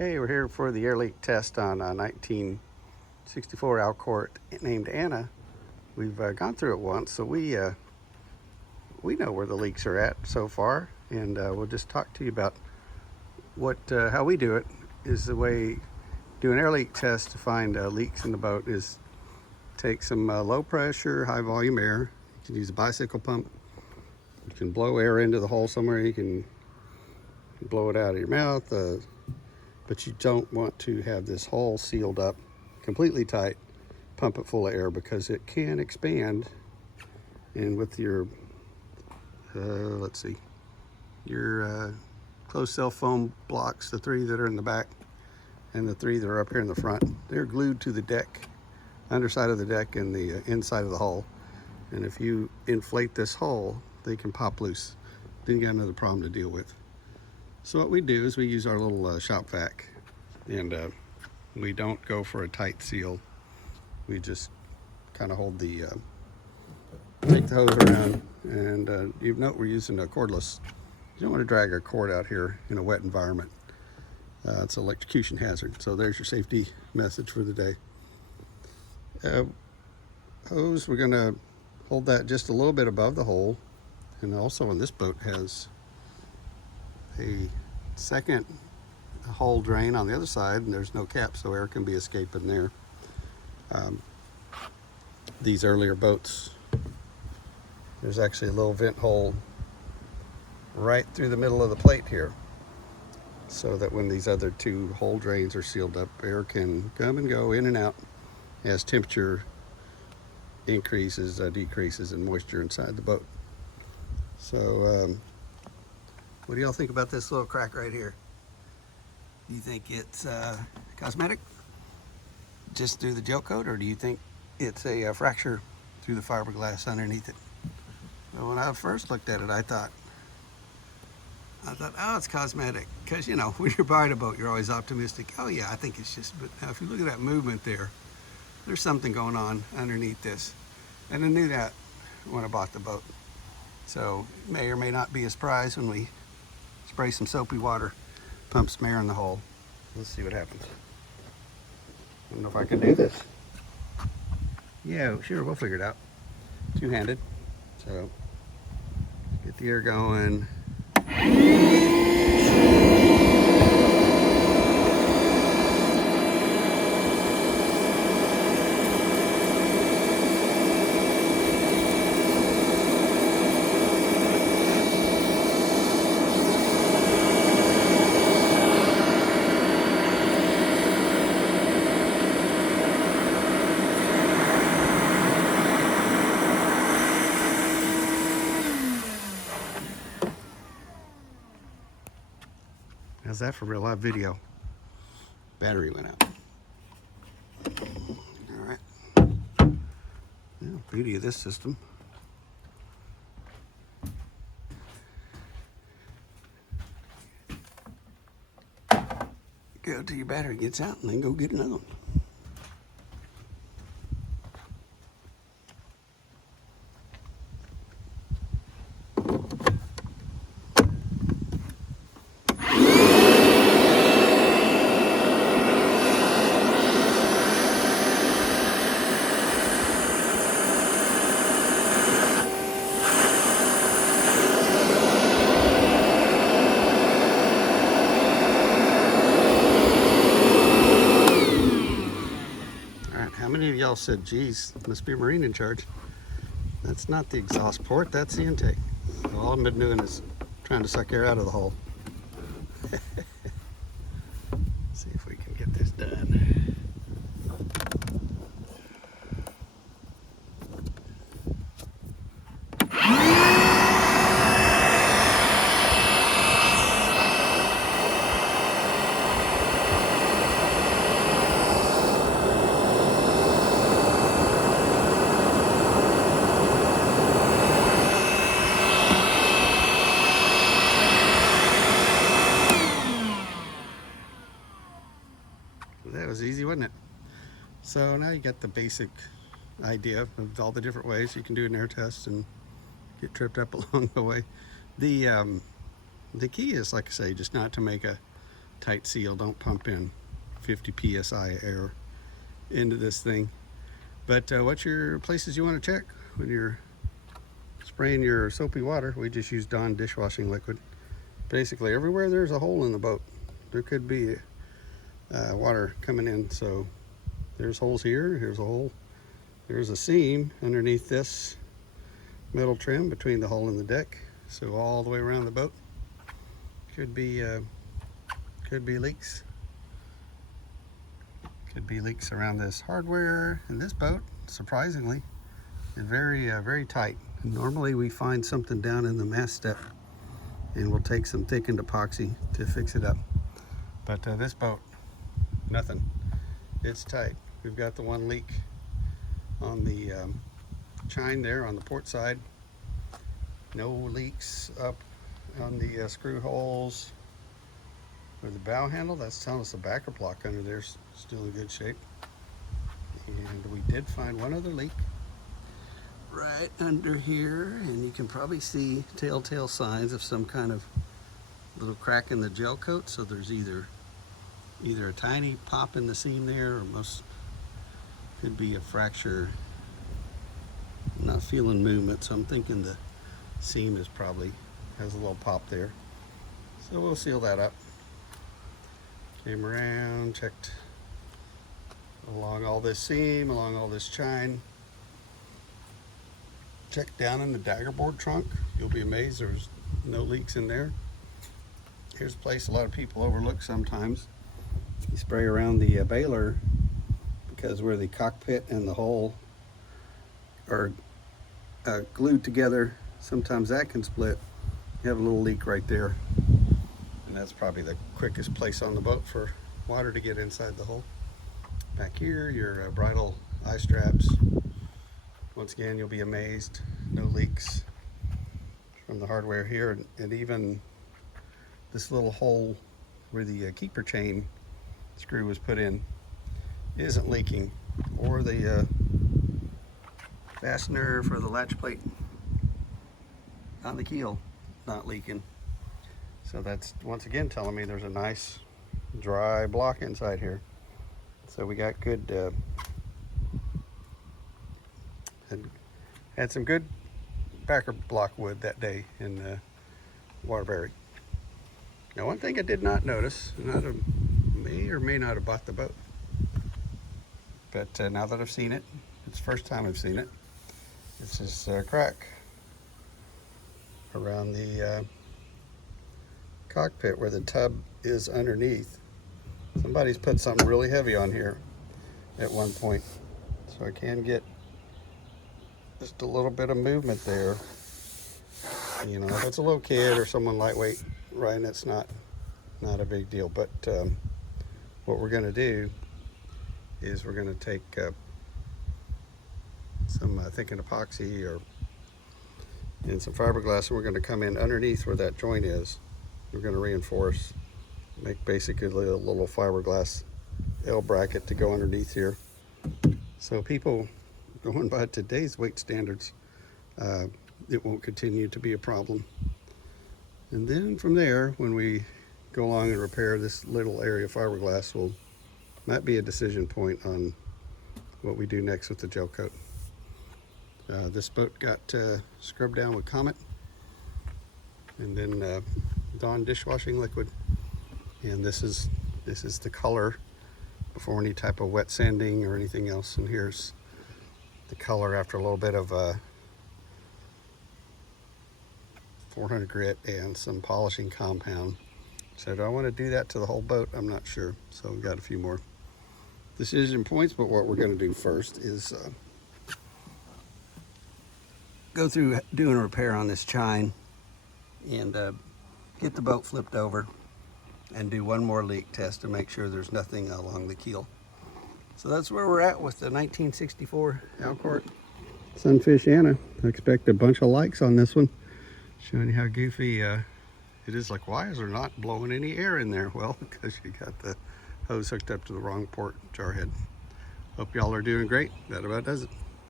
Okay, we're here for the air leak test on a 1964 Alcort named Anna. We've gone through it once, so we know where the leaks are at so far, and we'll just talk to you about how we do it. Is the way do an air leak test to find leaks in the boat is take some low pressure, high volume air. You can use a bicycle pump. You can blow air into the hole somewhere. You can blow it out of your mouth. But you don't want to have this hole sealed up completely tight, pump it full of air, because it can expand. And with your, your closed cell foam blocks, the three that are in the back and the three that are up here in the front, they're glued to the deck, underside of the deck and the inside of the hull. And if you inflate this hole, they can pop loose. Then you got another problem to deal with. So what we do is we use our little shop vac, and we don't go for a tight seal. We just kind of hold the, take the hose around, and you note we're using a cordless. You don't want to drag a cord out here in a wet environment. It's an electrocution hazard. So there's your safety message for the day. Hose, we're going to hold that just a little bit above the hole, and also in this boat has a second hole drain on the other side, and there's no cap, so air can be escaping there. These earlier boats, there's actually a little vent hole right through the middle of the plate here, so that when these other two hole drains are sealed up, air can come and go in and out as temperature increases, decreases in moisture inside the boat. So what do y'all think about this little crack right here? Do you think it's cosmetic, just through the gel coat, or do you think it's a fracture through the fiberglass underneath it? Well, when I first looked at it, I thought, oh, it's cosmetic. Because, you know, when you're buying a boat, you're always optimistic. Oh yeah, I think it's just, but now if you look at that movement there, there's something going on underneath this. And I knew that when I bought the boat. So it may or may not be a surprise when we spray some soapy water, pump some air in the hole. Let's see what happens. I don't know if I can do this. Yeah, sure, we'll figure it out. Two-handed. So get the air going. How's that for real live video? Battery went out. All right. Yeah, beauty of this system. Go till your battery gets out and then go get another one. How many of y'all said, geez, must be a Marine in charge? That's not the exhaust port, that's the intake. So all I've been doing is trying to suck air out of the hole. See if we can get this done. That was easy, wasn't it? So now you get the basic idea of all the different ways you can do an air test and get tripped up along the way. The key is, like I say, just not to make a tight seal. Don't pump in 50 psi air into this thing. But what's your places you want to check when you're spraying your soapy water? We just use Dawn dishwashing liquid. Basically everywhere there's a hole in the boat, there could be water coming in. So there's holes here, here's a hole, there's a seam underneath this metal trim between the hole and the deck. So all the way around the boat could be leaks. Could be leaks around this hardware. And this boat, surprisingly, is very tight. Normally we find something down in the mast step and we'll take some thickened epoxy to fix it up. But this boat, nothing. It's tight. We've got the one leak on the chine there on the port side. No leaks up on the screw holes or the bow handle. That's telling us the backer block under there's still in good shape. And we did find one other leak right under here, and you can probably see telltale signs of some kind of little crack in the gel coat. So there's either a tiny pop in the seam there, or most could be a fracture. I'm not feeling movement, so I'm thinking the seam is probably has a little pop there. So we'll seal that up. Came around, checked along all this seam, along all this chine. Checked down in the daggerboard trunk. You'll be amazed there's no leaks in there. Here's a place a lot of people overlook sometimes. You spray around the baler, because where the cockpit and the hull are glued together, sometimes that can split. You have a little leak right there, and that's probably the quickest place on the boat for water to get inside the hull. Back here, your bridle eye straps. Once again, you'll be amazed, no leaks from the hardware here, and even this little hole where the keeper chain screw was put in isn't leaking, or the fastener for the latch plate on the keel not leaking. So that's once again telling me there's a nice dry block inside here. So we got good had some good backer block wood that day in Waterbury. Now, one thing I did not notice, and I may or may not have bought the boat, but now that I've seen it, it's the first time I've seen it. It's this crack around the cockpit where the tub is underneath. Somebody's put something really heavy on here at one point, so I can get just a little bit of movement there. You know, if it's a little kid or someone lightweight, right, it's not a big deal. But what we're going to do is we're going to take some thickened epoxy and some fiberglass, and we're going to come in underneath where that joint is. We're going to reinforce, make basically a little fiberglass L bracket to go underneath here. So people going by today's weight standards, it won't continue to be a problem. And then from there, when we go along and repair this little area of fiberglass, might be a decision point on what we do next with the gel coat. This boat got scrubbed down with Comet, and then Dawn dishwashing liquid, and this is the color before any type of wet sanding or anything else. And here's the color after a little bit of 400 grit and some polishing compound. So do I want to do that to the whole boat? I'm not sure. So we've got a few more decision points, but what we're going to do first is go through doing a repair on this chine and get the boat flipped over and do one more leak test to make sure there's nothing along the keel. So that's where we're at with the 1964 Alcort Sunfish Anna. I expect a bunch of likes on this one, showing you how goofy it is. Like, why is there not blowing any air in there? Well, because you got the hose hooked up to the wrong port jar head. Hope y'all are doing great. That about does it.